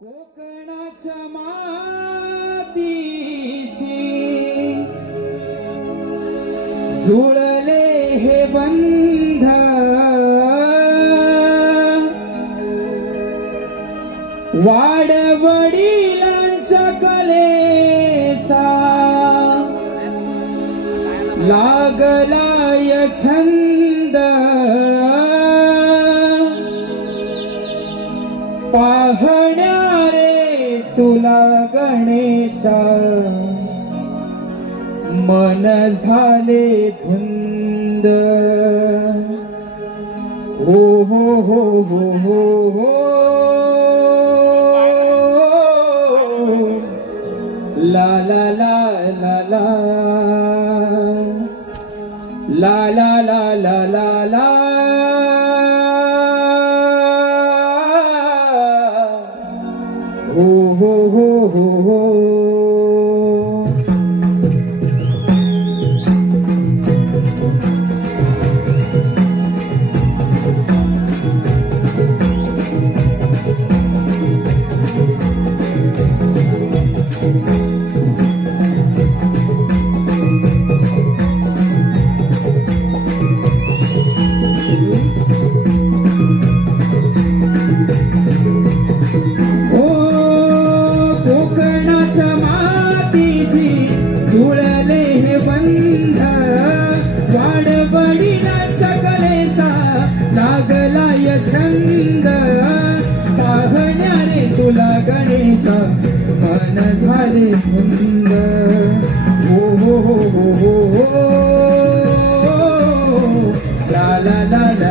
कोकणाच्या मातीशी जुळले हे बंध, वाडवडिलांच्या कलेचा लागलाय छंद, पाहण्यारे तुला गणेशा मन झाले धुंद। हो हो हो हो हो हो ला ला ला ला ला ला ला ला ला ला ला हो हो हो हो हो। कोकणाच्या मातीशी जुळले हे बंध, वाडवडिलांच्या कलेचा लागलाय छंद, पाहण्यारे तुला गणेशा मन झाले धुंद। हो हो हो हो हो हो ला ला ला ला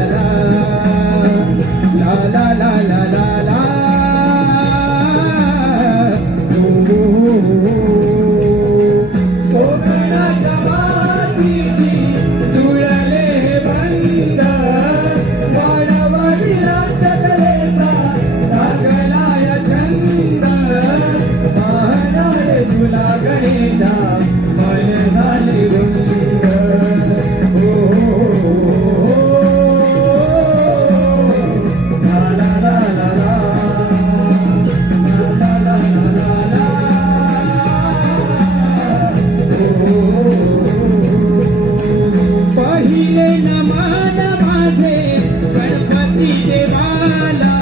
ला ला ला ला ला ला। कोकणाच्या मातीशी जुळले हे बंध, वाडवडिलांच्या कलेचा लागलाय छंद, पाहणारे तुला गणेशा मन झाले धुंद। हो ला ला ला ला ला ला ला ला ला। पहिले नमन माझे गणपती देवाला,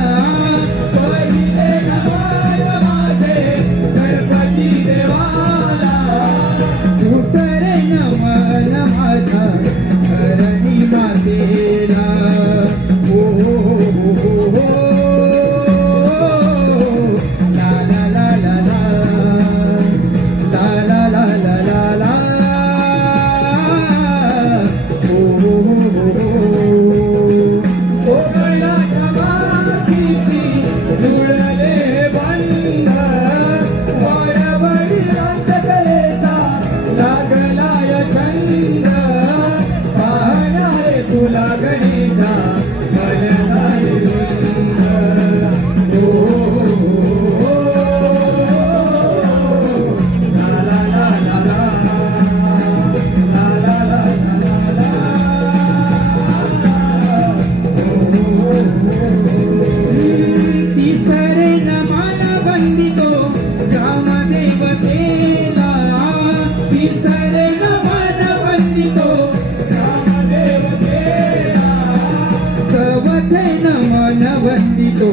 पहिले नमन माझे गणपती देवाला, दुसरे नमन माझा धरणी मातेला। हो हो हो हो ला ला ला ला ला ला ला ला ला ला ला। हो हो हो हो कोकणाच्या मातीशी जुळले बंध, वाडवडिलांच्या कलेचा लागलाय छंद, पाहणारे तुला गणेशा मन झाले धुंद। हो हो ला ला ला ला ला ला ला ला ला ला। तिसरे नमन वंदितो ग्रामदेवतेला, तिसरे नमन वंदितो ग्रामदेवतेला, चौथे नमन वंदितो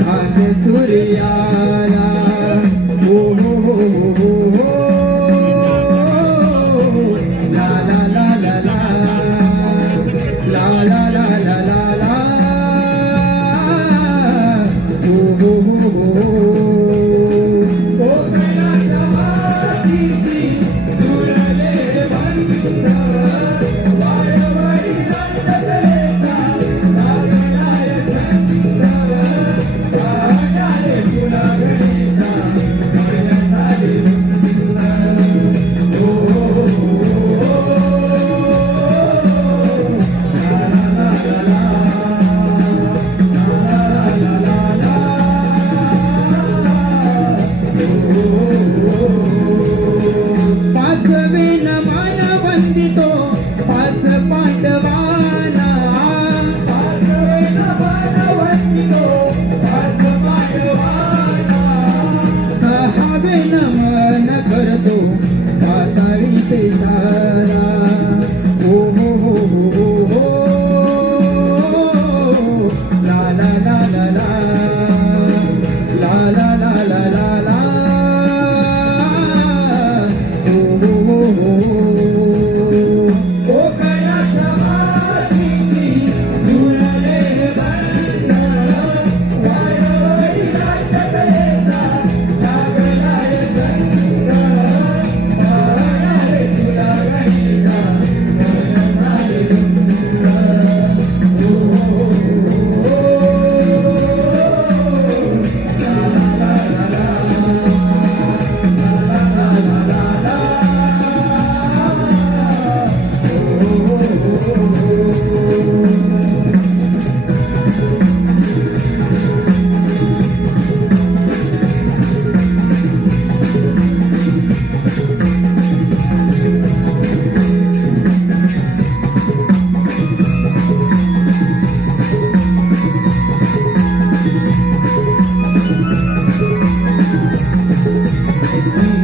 भान सूर्याला। हो हो हो हो हो ला ला ला ला ला ला ला ला ला ला ला। हो हो हो हो कोकणाच्या मातीशी जुळले बंध, वाडवडिलांच्या कलेचा लागलाय छंद, पाहणारे तुला गणेशा मन झाले धुंद। हो हो हो ला ला ला ला ला ला ला ला ला।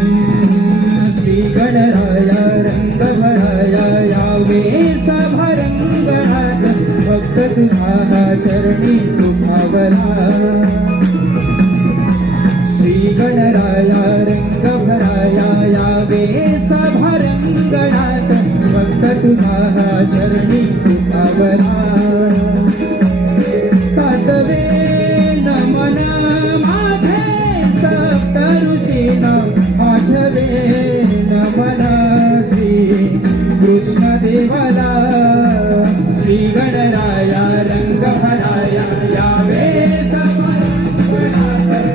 श्री गणराया रंग भराया यावे सभा रंगणात भक्त तुझा चरणी सुखावला श्री गणराया रंग भराया यावे सभा रंगणात भक्त तुझा चरणी सुखावला सातवे नमन माझे सप्त ऋषीना आठवे नमन श्री कृष्ण देवाला श्री गणराया रंग भराया यावे सभा रंगणात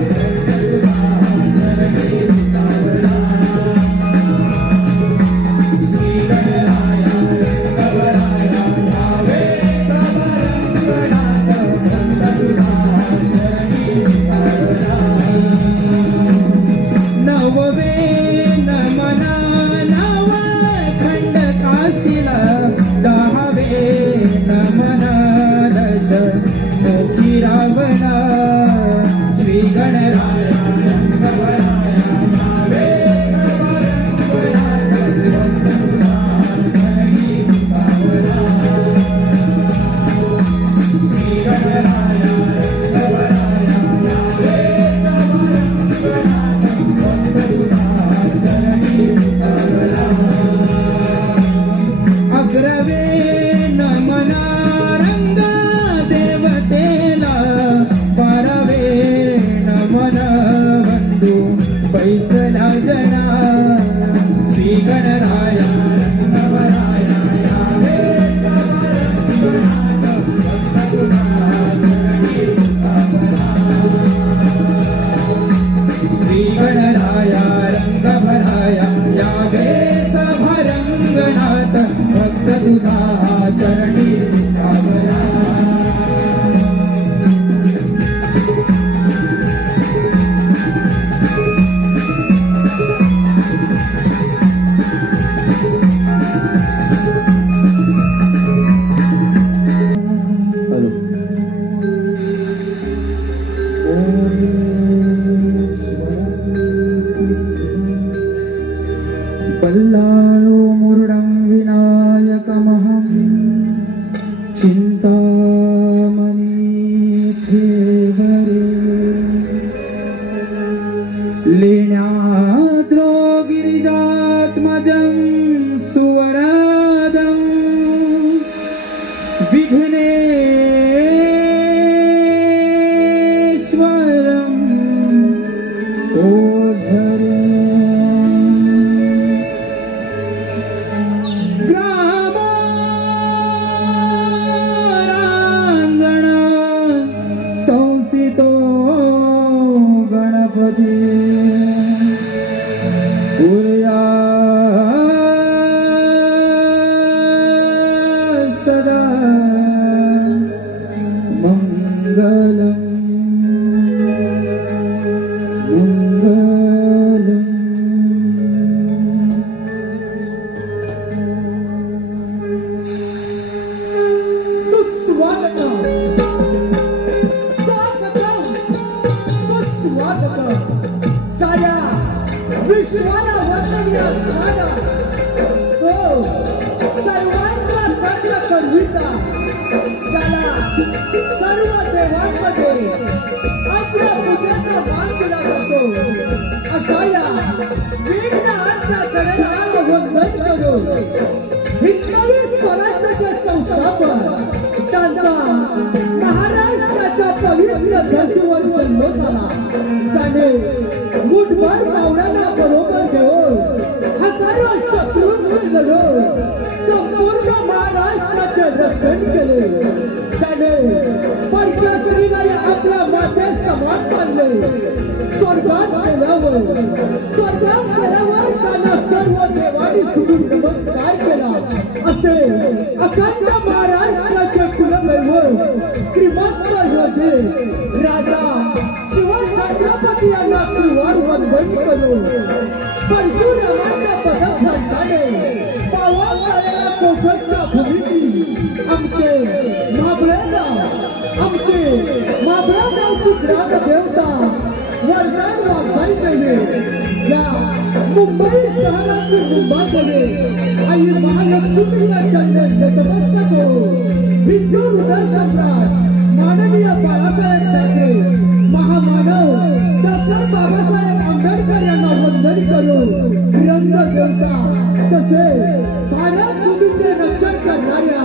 आमचे माबळा गावची ग्राम देवता वरदान वाघाई केले या मुंबई शहराची मुंबाकडे आई महालक्ष्मीला चंद्र नतमस्तक हो. हिंदू हृदय सम्राट माननीय बाळासाहेब ठाकरे महामानव डॉक्टर बाबासाहेब आंबेडकर यांना वंदन करून रंग देवता तसेच भारत भूमीचे रक्षण करणाऱ्या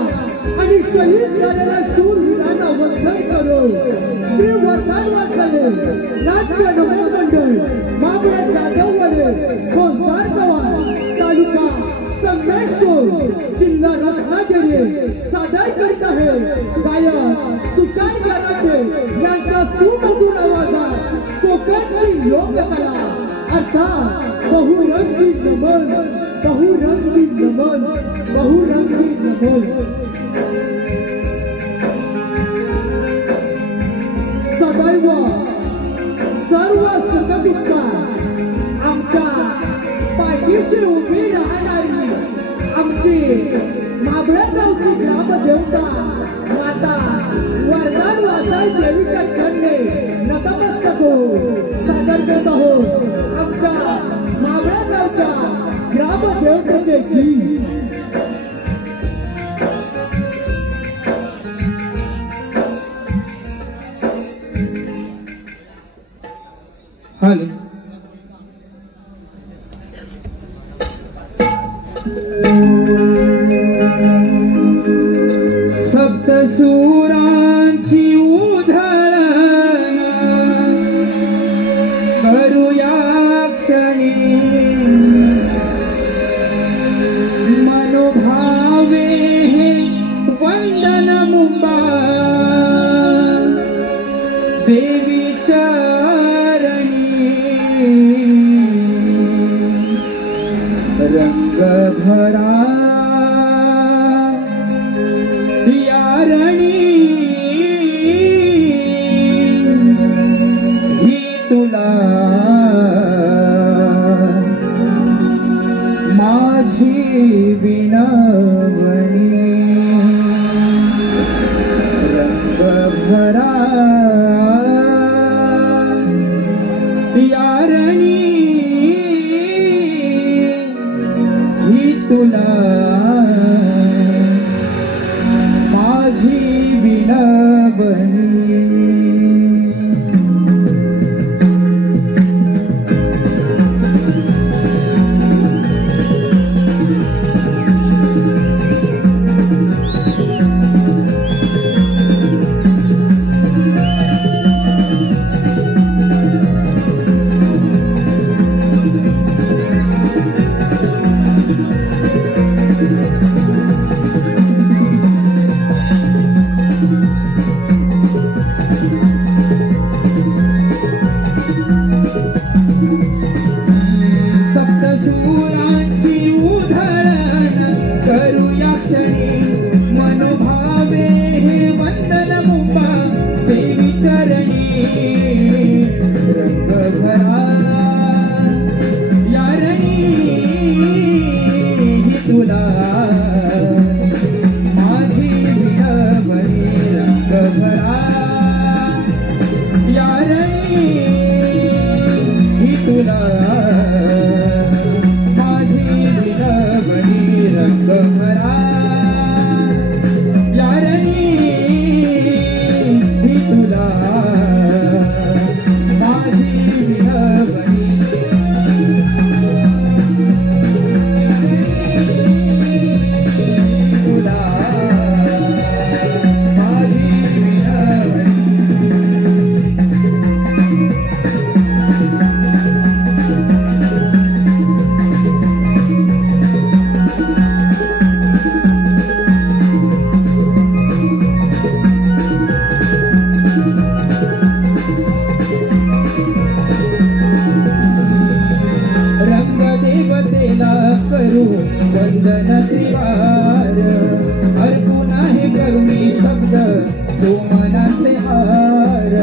आणि शहीद झालेल्या शूरवीरांना वंदन करून श्री वरदान वाघाई नाट्य नमो मंडळ माबळा जाधववाडे कोसदार गावात तालुका संगमेश्वर जिल्हा रत्नागिरी सादर करत आहे गायक सुशांत गराटे यांच्या सुमधुर आवाजात कोकणची लोककला अर्थात बहुरंगी नमन बहुरंगी नमन बहुरंगी नमन. सदैव सर्व सुखदुःखात आमच्या पाठीशी उभी राहणारी आमची माबळा गावची ग्रामदेवता माता वरदान वाघाई देवीच्या चरणी नतमस्तक हो. सादर करत आहोत आमच्या माबळा गावच्या ग्रामदेवतेचे गीत. हॅलो सप्तसुरांची उधळण करूया क्षणी मनोभावे हे वंदन मुंबा देवी चरणी रंग भरा यारणी ही तुला माझी विनवणी रंग भरा यारणी ही तुला माझी विनवणी. वंदन त्रिवार अर्पुन आहे करुणी शब्द सोमनाचे हार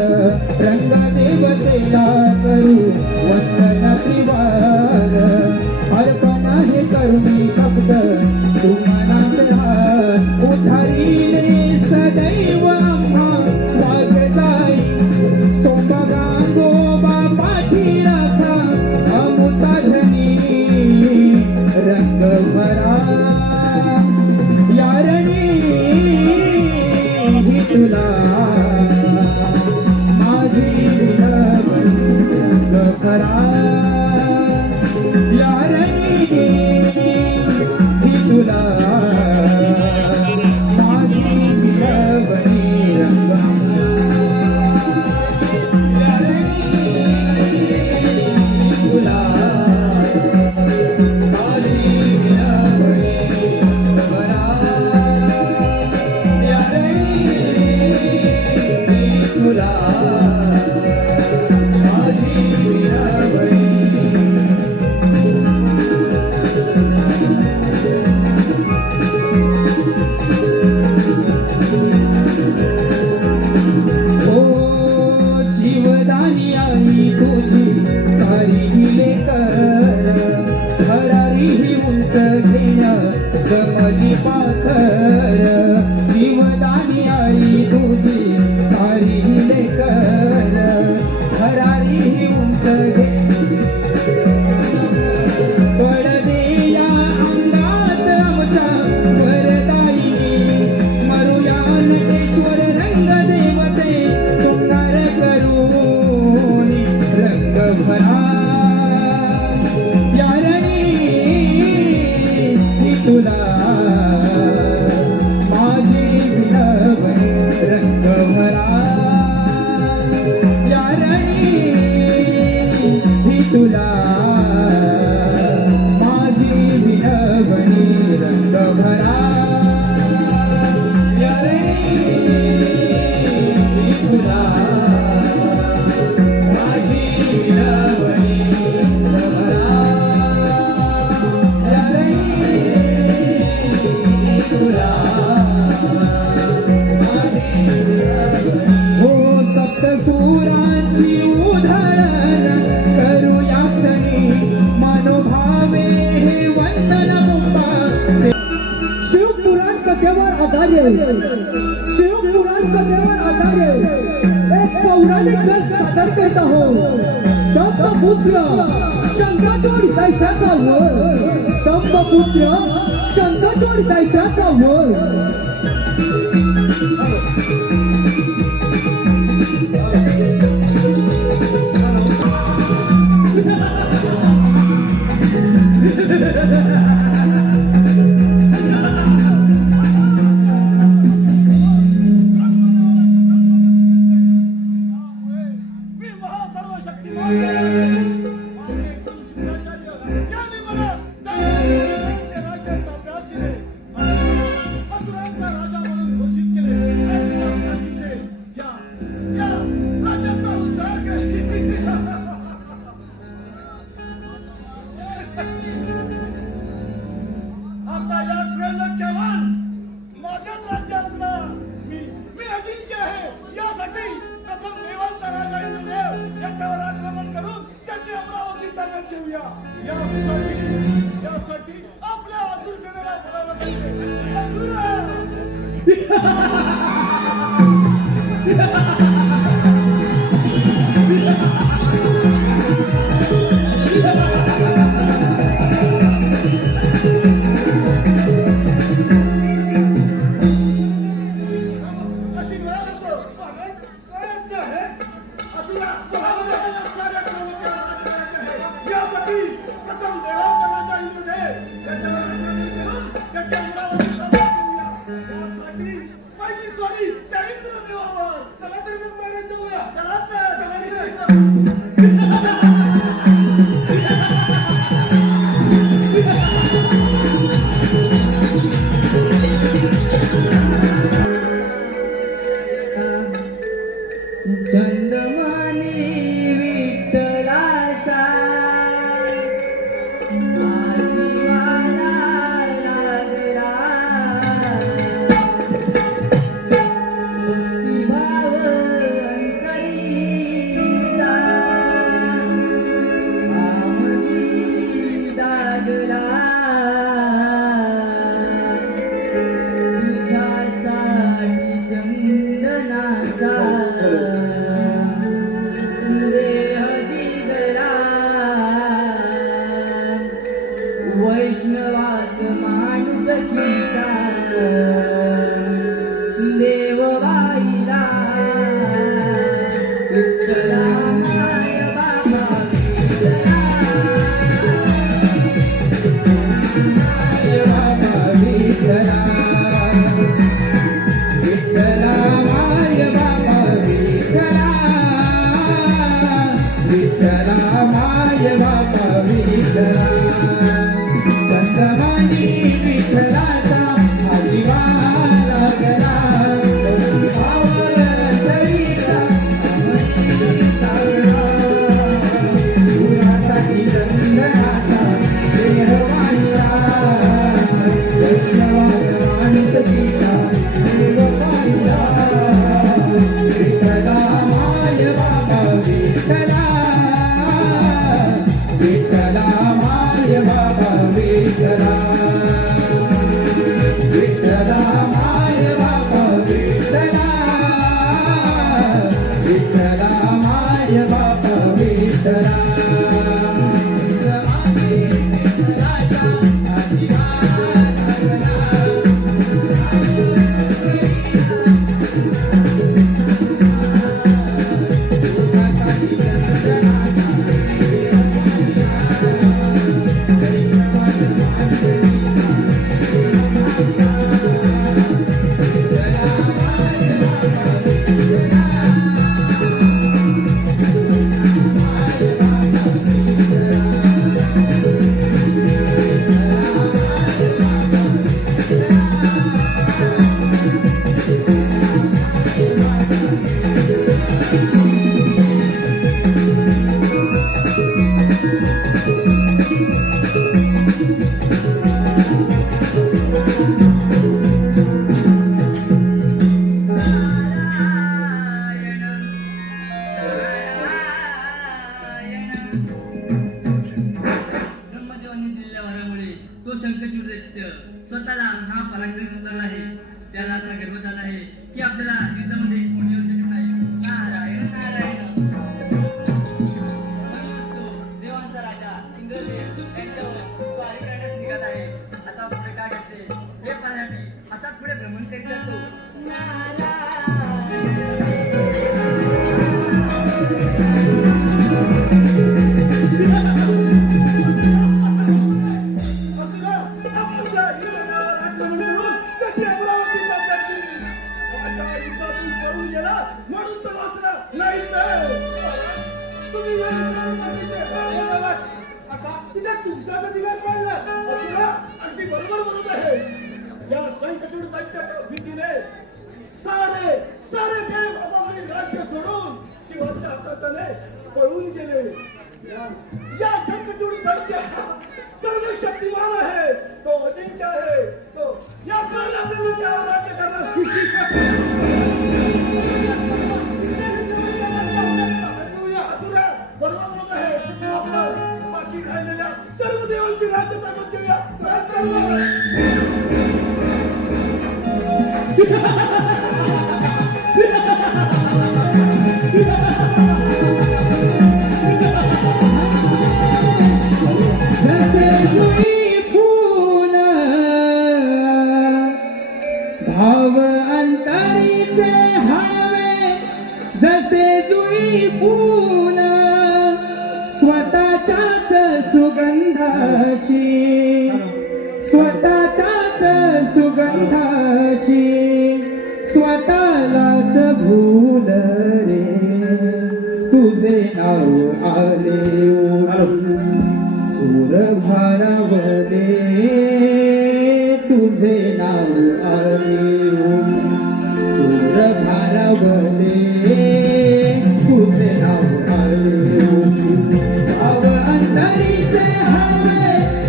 रंग देवतेला करू वंदन त्रिवार अर्पण आहे करुणी शब्द सोमनाचे हार उधारीले सदैव आम्हा लागी पाखर जीवदानी आई तुझी सारी लेकर भरारी ही उंच घे पडदेया अंगात आमच्या वरदायिनी मरुया नटेश्वर रंग देवते सुंदर करून रंग भरा यारणी ही तुला माझी विलवणी रंग भरा यारणी ही तुला माझी विलवणी रंग भरा यारणी ही तुला माझी विलवणी रंग भरा यारणी ही तुला माझी विलवणी हो सप्तसुरांची उधळण करूया क्षणी मनोभावे हे वंदन मुंबा शिवपुराण कथेवर आधारित एक पौराणिक ग्रंथ सादर करत आहोत. दत्तपुत्र शंखचूड दैत्याचा वध. आता या त्रैलोक्यवान माझ्याच राज्य असणार. मी अजिंक्य आहे. यासाठी प्रथम देवांचा राजा इंद्रदेव याच्यावर आक्रमण करून त्याची अमरावती ताब्यात घेऊया. यासाठी आपल्या असुर सेनेला बोलावलं पाहिजे. असुरा चंदमानी विठ्ठलाचा आदिवाला लागला भक्तिभाव अंतरीचा आमदी दागला तुझ्यासाठी चंदनाचा वैष्णवात माणूस गीता देव बाईला विठ्ठला माय बाबा विठ्ठला माय बाबा विठ्ठला विठ्ठला माय बाबा विठ्ठला विठ्ठला माय बाबा विठ्ठला चंद्रमानी विठ्ठलाचा आदिवाला लागला भक्तिभाव अंतरीचा आमदी दागला तुझ्यासाठी चंदनाचा देव बाईला वैष्णवात माणूस गीता देव बाईला विठ्ठला माय बाबा विठ्ठला विठ्ठला माय बाबा विठ्ठला विठ्ठला माय बापा विठ्ठला विठ्ठला माय बापा विठ्ठला स्वतःला हा पराक्रमी समजला आहे. त्याला असा गर्व झाला आहे की आपल्याला युद्धामध्ये कोणी येऊ शकत नाही. नारायण नारायण. तो देवांचा राजा इंद्रदेव यांच्यावर स्वारी करण्यास निघत आहे. आता पुढे काय घडते हे पाहण्यासाठी असा पुढे भ्रमण करीत असतो. अगदी बरोबर बोलत आहे. या संकटून दैत्याच्या भीतीने सारे सारे देव आपापले राज्य सोडून शिवाच्या हाताने पळून गेले. या संकटून दैत्य सर्व शक्तिमान आहे. तो अजिंक्य आहे. तो या सर्व प्रलंब्यावर राज्य करणार. असुरा बरोबर बोलत आहे. आपण बाकी राहिलेल्या सर्व देवांची राज्य ताब्यात घेऊया. भाव अंतरीचे हळवे जसे जुई फूल स्वतःच्याच सुगंधाची स्वतःच्याच सुगंधाची स्वतःलाच भूल रे तुझे नाव आले सूर भारावले तुझे नाव आले सूर भारावले तुझे नाव आले भाव अंतरीचे हवे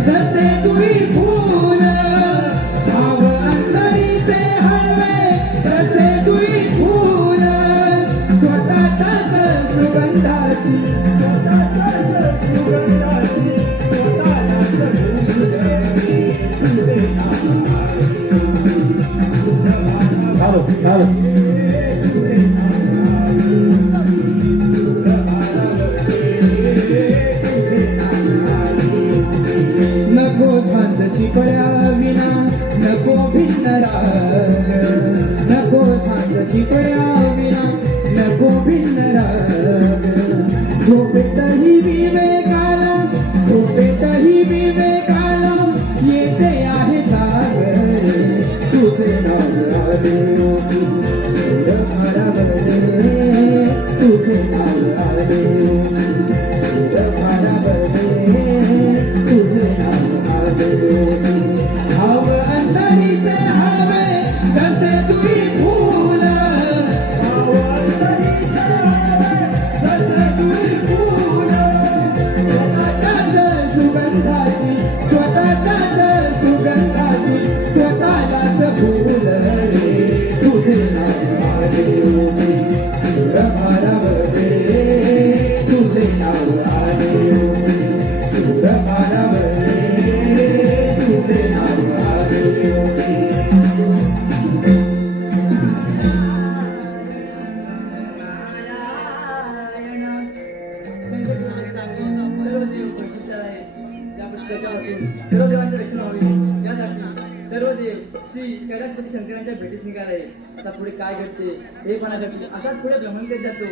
जसे तुई फूल भाव अंतरीचे हवे जसे तुई फूल स्वतःच्याच सुगंधाची स्वतःच्याच सुगंधाची नको धांदची कळ्या विना नको भिन्न राग नको धांदची कळ्या विना नको भिन्न राग झोपेतही विवेकाला झोपेतही विवेकाला येते आहे जाग तुझे नाव आले सूर भारावले तुझे नाव आले सूर भारावले तुझे नाव आले भाव अंतरीचे हवे जसे तुई फूल भाव अंतरीचे हवे जसे तुई फूल स्वतःच्याच सुगंधाची स्वतःच्याच सुगंधाची स्वतःलाच फूल रे तुझे नाव आले सूर भारावले तुझे नाव आले सूर भारावले तुझे नाव आले व्हावी यासाठी सर्व देव श्री कैलासपती शंकरांच्या भेटीस निघाले. आता पुढे काय घडते हे पण असाच पुढे भ्रमण करत जातो.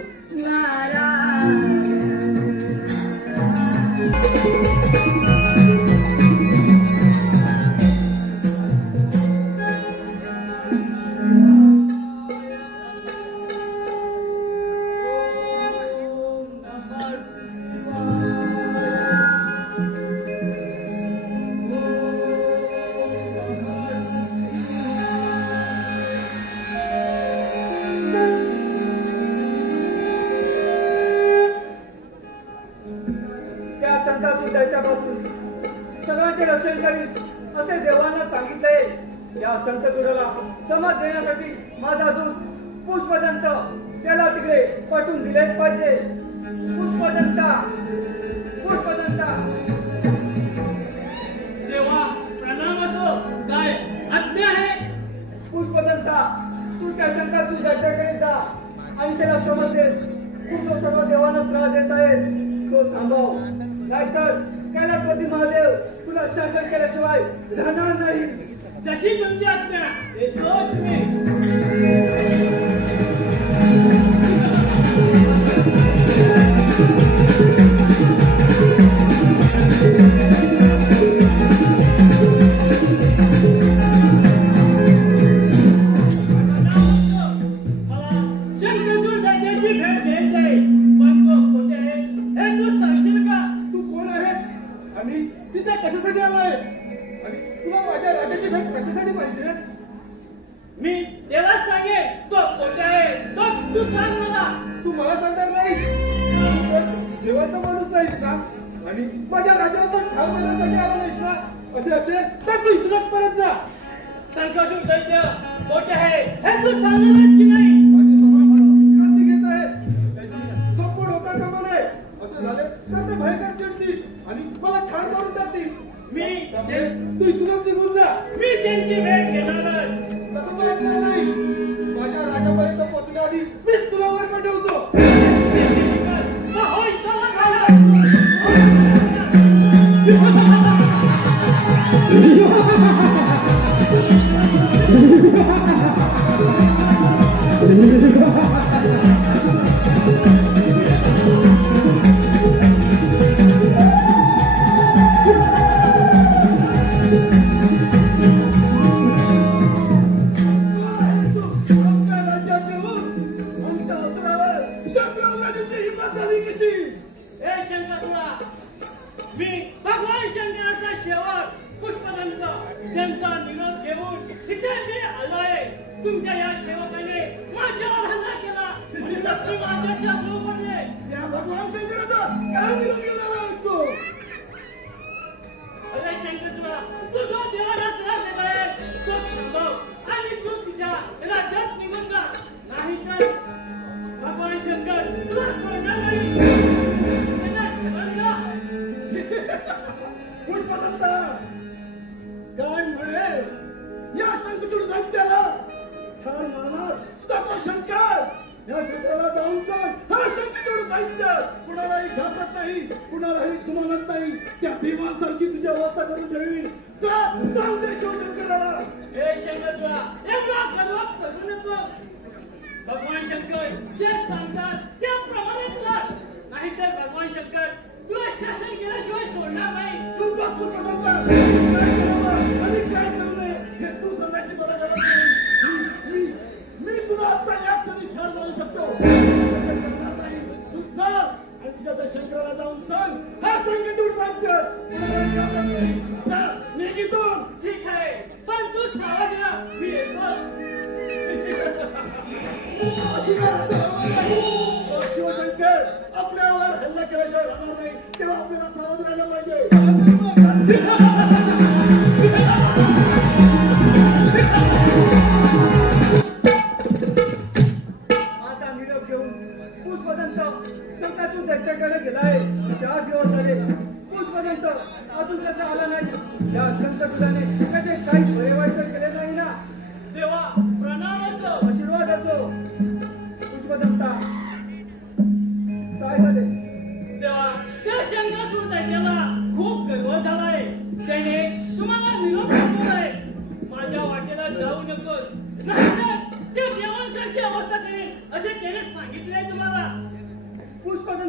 सर्वांचे रक्षण करीत असे देवांना सांगितले. या संतचूडाला समाज देण्यासाठी माझा दूत पुष्पदंत त्याला तिकडे पाठवून दिलेच पाहिजे. पुष्पदंता पुष्पदंता. देवा प्रणाम असो. काय आज्ञा आहे? पुष्पदंता तू त्या शंकराची दर्जाकडे जा आणि त्याला समजतेस तू जो सर्व देवांना त्रास देत आहेस तो थांबव. नाहीतर कैलासपती महादेव तुला शासन केल्याशिवाय राहणार नाही. जशी तुमची आज्ञा येतोच मी. मला शंकरचूड दैत्याची भेट घ्यायची आहे. पण तो कोठे आहे हे तू सांगशील का? तू कोण आहेस आणि तिथे कशासाठी आलाय आणि तुला माझ्या राजाची भेट कशासाठी पाहिजे? मी देवाच सांगेन तो कोठे आहे तो तू सांग मला. तू मला सांगणार नाहीस? तू तर देवाचा माणूस नाहीस ना आणि माझ्या राजाला तर ठार मारण्यासाठी आला नाहीस ना? असे असेल तर तू इथूनच परत जा. शंकरचूड दैत्य कोठे आहे हे तू सांगणारच की नाही? माझी समोर क्रांती घेत आहे. त्याची संपूर्ण होता कामा नये. असं झाले तर ते भयंकर चिडतील आणि मला ठार मारून टाकतील. तू इथूनच निघून जा. मी त्यांची भेट घेणार. तसं तर ऐकणार नाही. माझ्या राजापर्यंत पोहोचण्याआधी मीच तुला वर पाठवतो. तुमच्या या सेवकाने माझ्यावर हल्ला केला. माझ्याशी असलो पडले. या भगवान शंकराचा काय विरोध केलेला असतो? अरे शंकर तुला तू जो देवाला त्रास देत आहे तो थांबव आणि तू तुझ्या राज्यात निघून जा. नाही तर भगवान शंकर तुला सोडणार नाही. पुष्पदत्ता काय म्हणे या शंकरचूड दैत्याला ठार मारणार तुझा तो शंकर. या शंकराला जाऊन सांग हा शंकरचूड दैत्य कुणालाही घाबरत नाही कुणालाही जुमानत नाही. त्या भीमासारखी तुझी अवस्था करून ठेवील. जा सांग ते शिवशंकराला. हे शंकरचूडा एवढा गर्व करू नको. भगवान शंकर जे सांगतात त्याप्रमाणे तुला. नाहीतर भगवान शंकर तुला शासन केल्याशिवाय सोडणार नाही. तू बघ पुष्पदत्ता काय करावं आणि काय करू नये हे तू सांगायची मला गरज नाही. मी तुला आता या क्षणी ठार मारू शकतो. तू जा आणि तुझ्या त्या शंकराला जाऊन सांग हा शंकरचूड दैत्य जा निघितून. ठीक आहे पण तू सावध राहा. मी येतो. शिवशंकर आपल्यावर हल्ला केल्याशिवाय राहणार नाही. तेव्हा आपल्याला सावध राहायला पाहिजे. आता निरोप घेऊन पुष्पदंत शंकरचूड दैत्याकडे गेलाय. 4 दिवस झाले पुष्पदंत अजून कसं आला नाही. या शंकरचूडाने कधी काही भयवाईट केले नाही ना? देवा प्रणाम असो. आशीर्वाद असो. पुष्पदंता काय झाले? देवा त्या शंकरचूड दैत्याला खूप गर्व झालाय. त्याने तुम्हाला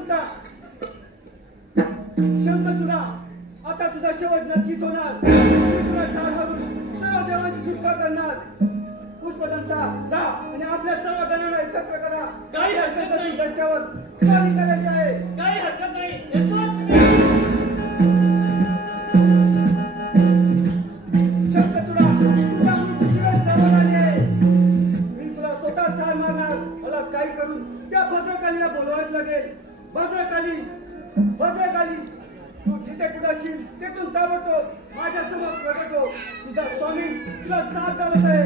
शंकचूडा शंकचूडा आता तुझा शेवट नक्कीच होणार. तुला ठार मारून सर्व देवांची सुटका करणार. पुष्पदंता जा आणि आपल्या सर्व गणांना एकत्र करा. काही हरकत नाही. गट्ट्यावर स्वारी करायची आहे. काही हरकत नाही. येतोच मी. शंकचूडा तुझ्या मृत्यूची वेळ जवळ आली आहे. मी तुला स्वतः ठार मारणार. मला काही करून त्या भद्रकालीला बोलवायच लागेल. भद्रकाली भद्रकाली तू जिथे कुठे असशील तेथून ताबडतोब माझ्या समोर प्रगट हो. तुझा स्वामी तुला साथ द्यावाच आहे.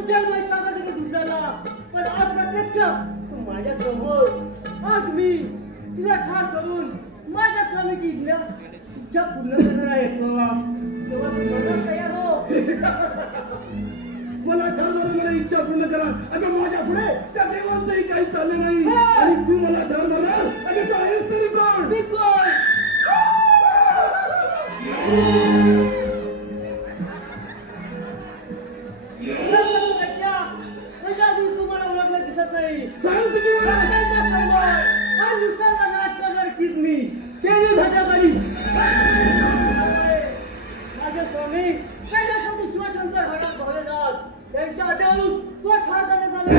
जन्म सांगत होतो तुझ्याला, पण आज प्रत्यक्ष तू माझ्या समोर. आज मी तुला ठार करून माझ्या स्वामीची इच्छा पूर्ण करणार आहे. तेव्हा तू मदत तयार हो. मला ठार मारून मला इच्छा पूर्ण करा. अगं माझ्या पुढे त्या देवांचंही काही चालले नाही आणि तू मला ठार मारणार. अगं तू आहेस तरी कोण? Big boy. तुम्हाला ओळखलं दिसत नाही. सांग तुझी मी देवी भाज्याबाई माझे स्वामी कैलासपती शिवशंकर हरणात भोलेनाथ त्यांच्या आदेशावरून तो ठार करण्यात आला.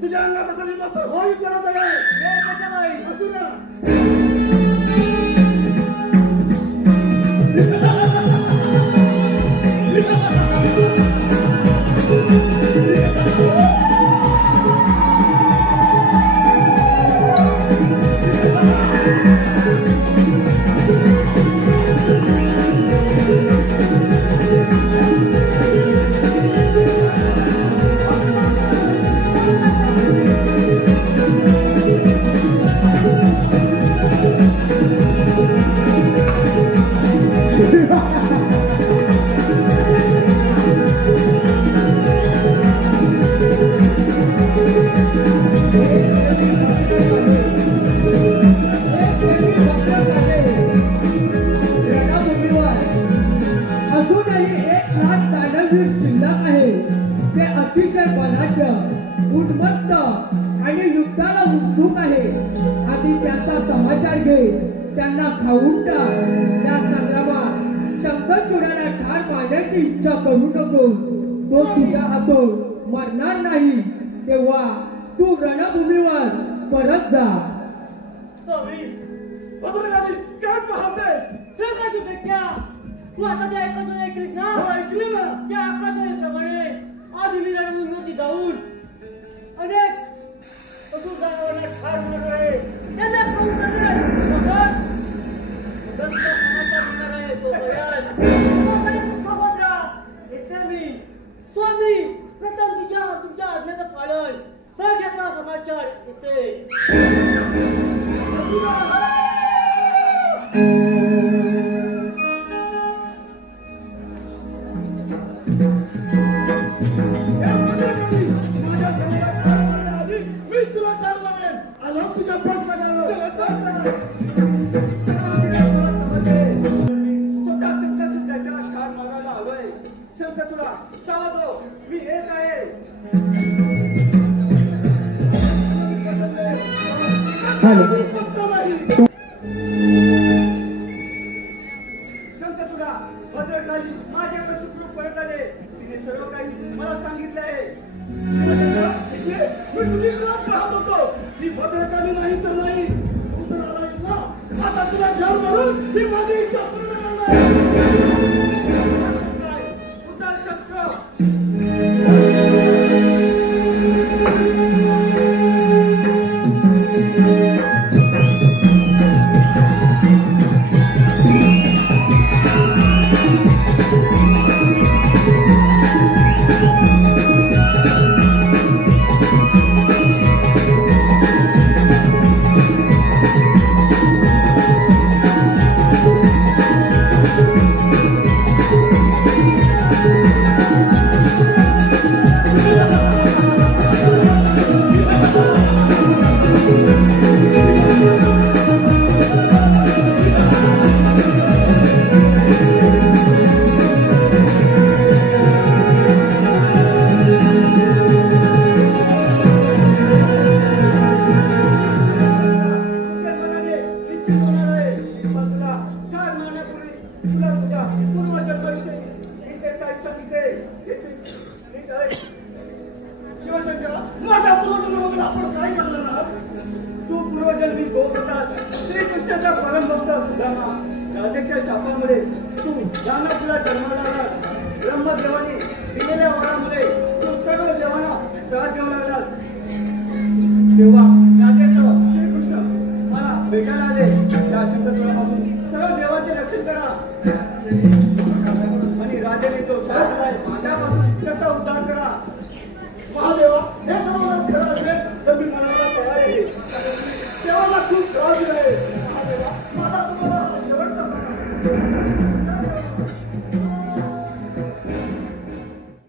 तुझ्या अंगात असं होईल करत आहे. असू ना. त्यांना खाऊन टाक. या संग्रामात शंकरचूडाला ठार मारण्याची इच्छा करू नकोस. तो तुझ्या हातून मरणार नाही. तेव्हा तू रणभूमीवर परत जा. स्वामी भद्रकाली काय पाहतेस? सगळं तू क्या तू आता ते ऐकलीस ना? ऐकली ना. त्या आकाशाप्रमाणे आधी मी रणभूमीवरती जाऊन अनेक असूर जनावरांना ठार मारणार आहे. त्यांना खाऊन टाकणार आहे. समाचार देणार आहे तो बयान सहोदरा येथे मी स्वामी प्रथम तुमच्या आज्ञेचं पालन तर घेता समाचार येते. मीच तुला ठार मारेन. आला तुझ्या पोट लागायला. मी येत आहे. शंकरचूडा भद्रकाली माझ्याकडे सुखरूप परत आले. तिने सर्व काही मला सांगितले आहे. मी तुझी वाट पाहत होतो. ती भद्रकाली नाही तर नाही. तू तर आलायस ना. आता तुला ठार मारून मी माझी इच्छा पूर्ण करणार. उचल शस्त्र. शिवशंकरा माझ्या पूर्वजन्माबद्दल आपण काय सांगणार आहात? तू पूर्वजन्मी गोपदास श्रीकृष्णाचा परमभक्त सुदामा राधेच्या शापामुळे तू दानवला जन्माला आलास. ब्रह्मदेवाने दिलेल्या वरामुळे तू सर्व देवांना त्रास देऊ लागलास. तेव्हा राधेसह श्रीकृष्ण मला भेटायला आले. त्या शंकरचूडापासून सर्व देवांचे रक्षण करा आणि राधेने तो